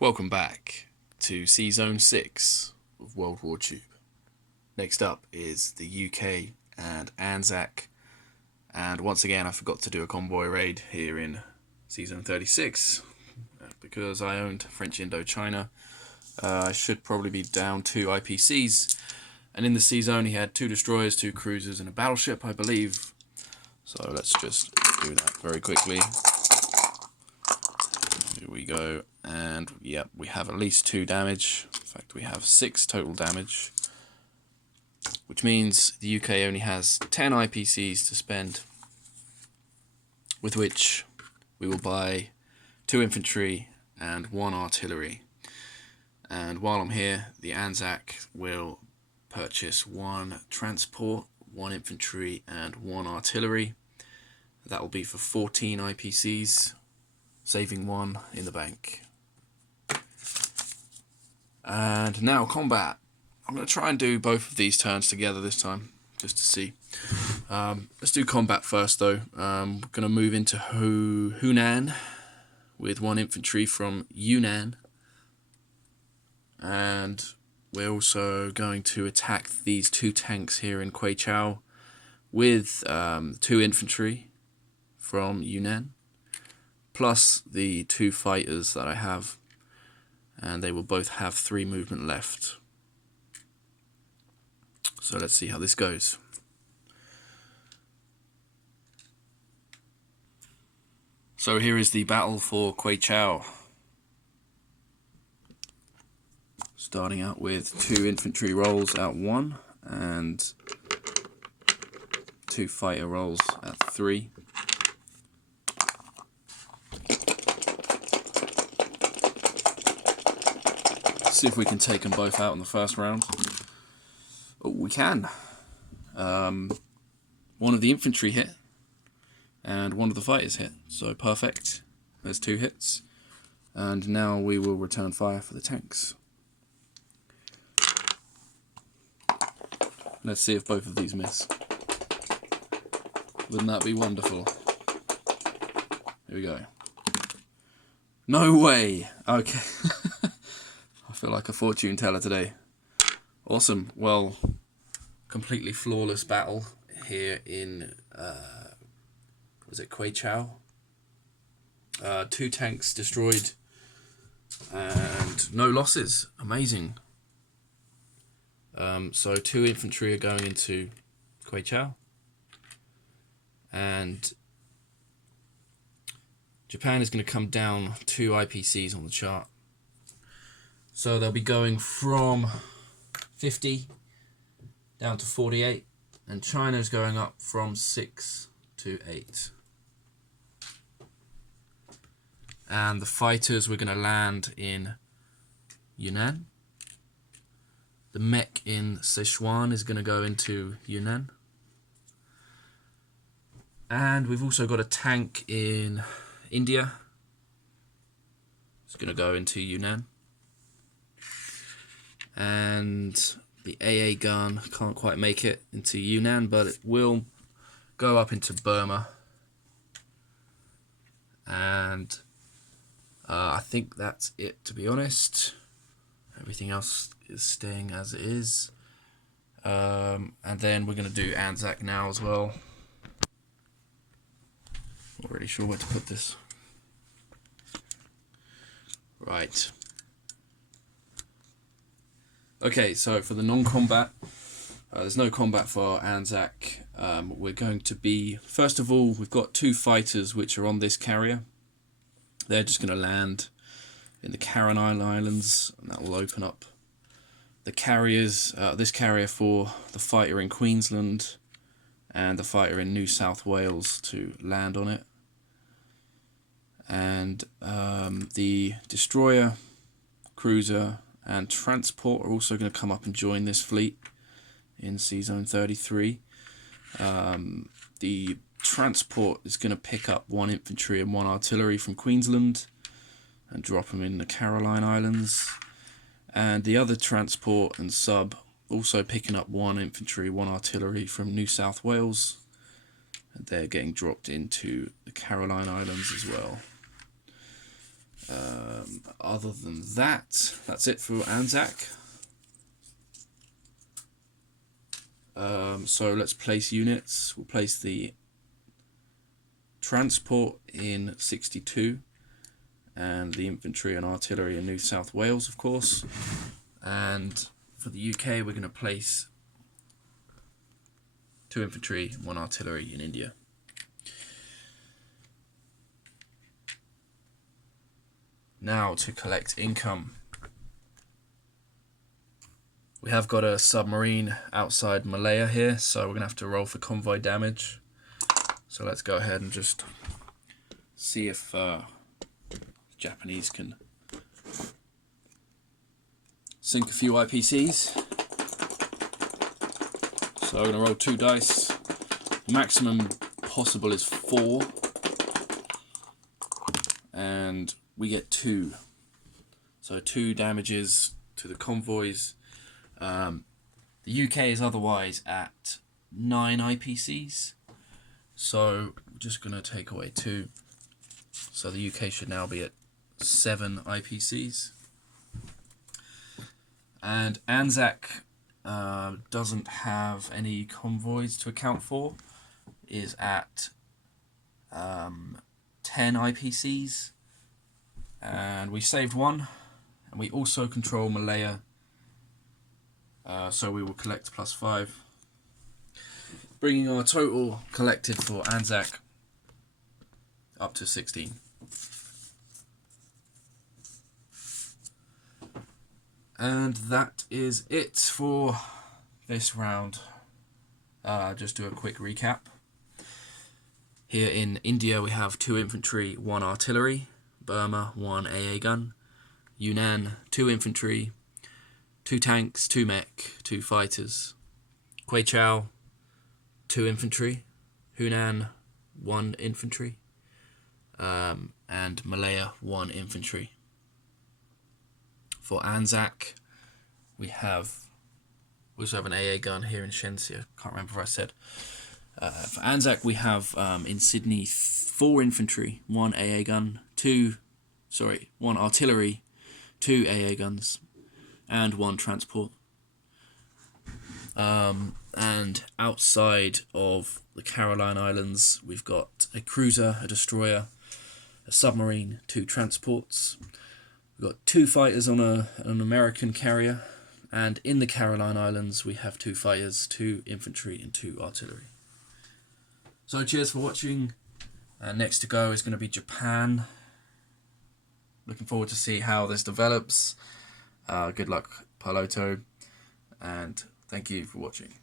Welcome back to sz6 of WWTube. Next up is the UK and ANZAC, and once again I forgot to do a convoy raid here in Season 36 because I owned French Indochina. I should probably be down 2 IPCs, and in the sea zone he had 2 destroyers, 2 cruisers and a battleship, I believe. So let's just do that very quickly. Here we go, and yep, we have at least 2 damage. In fact, we have 6 total damage, which means the UK only has 10 IPCs to spend, with which we will buy 2 infantry and 1 artillery. And while I'm here, the ANZAC will purchase 1 transport, 1 infantry and 1 artillery. That will be for 14 IPCs. Saving 1 in the bank. And now combat. I'm going to try and do both of these turns together this time, just to see. Let's do combat first though. We're going to move into Hunan with 1 infantry from Yunnan. And we're also going to attack these 2 tanks here in Queichao with 2 infantry from Yunnan, plus the 2 fighters that I have, and they will both have 3 movement left. So let's see how this goes. So here is the battle for Queichao. Starting out with 2 infantry rolls at 1 and 2 fighter rolls at 3. See if we can take them both out in the first round. Oh, we can. 1 of the infantry hit and 1 of the fighters hit, so perfect. There's 2 hits, and now we will return fire for the tanks. Let's see if both of these miss. Wouldn't that be wonderful? Here we go. No way! Okay. I feel like a fortune teller today. Awesome. Well, completely flawless battle here in was it Queichao? 2 tanks destroyed and no losses. Amazing. So 2 infantry are going into Queichao, and Japan is going to come down 2 IPCs on the chart. So they'll be going from 50 down to 48, and China's going up from 6 to 8. And the fighters we're going to land in Yunnan. The mech in Sichuan is going to go into Yunnan. And we've also got a tank in India. It's going to go into Yunnan. And the AA gun can't quite make it into Yunnan, but it will go up into Burma. And I think that's it, to be honest. Everything else is staying as it is. And then we're going to do ANZAC now as well. Not really sure where to put this. Right. Okay, so for the non-combat, there's no combat for ANZAC. We're going to be, first of all, we've got 2 fighters which are on this carrier. They're just going to land in the Caroline Islands, and that will open up the carriers, this carrier for the fighter in Queensland and the fighter in New South Wales to land on it. And the destroyer, cruiser and transport are also going to come up and join this fleet in Sea Zone 33. The transport is going to pick up 1 infantry and 1 artillery from Queensland and drop them in the Caroline Islands. And the other transport and sub also picking up 1 infantry, 1 artillery from New South Wales. And they're getting dropped into the Caroline Islands as well. other than that, that's it for ANZAC. So let's place units. We'll place the transport in 62 and the infantry and artillery in New South Wales, of course. And for the UK, we're going to place 2 infantry, 1 artillery in India. Now to collect income. We have got a submarine outside Malaya here, so we're going to have to roll for convoy damage. So let's go ahead and just see if Japanese can sink a few IPCs. So I'm going to roll 2 dice. Maximum possible is 4. And we get 2. So 2 damages to the convoys. The UK is otherwise at 9 IPCs. So we're just going to take away 2. So the UK should now be at 7 IPCs. And ANZAC doesn't have any convoys to account for. Is at 10 IPCs. And we saved 1. And we also control Malaya. So we will collect +5. Bringing our total collected for ANZAC up to 16. And that is it for this round. Just do a quick recap. Here in India we have 2 infantry, 1 artillery. Burma, 1 AA gun. Yunnan, 2 infantry, 2 tanks, 2 mech, 2 fighters. Kweichow, 2 infantry. Hunan, 1 infantry. And Malaya, 1 infantry. For ANZAC, we also have an AA gun here in Shenxia. Can't remember if I said. For ANZAC, we have in Sydney 4 infantry, 1 AA gun, 1 artillery, 2 AA guns, and 1 transport. And outside of the Caroline Islands, we've got a cruiser, a destroyer, a submarine, 2 transports. We've got 2 fighters on an American carrier, and in the Caroline Islands we have 2 fighters, 2 infantry and 2 artillery. So cheers for watching. Next to go is going to be Japan. Looking forward to see how this develops. Good luck, Piloto, and thank you for watching.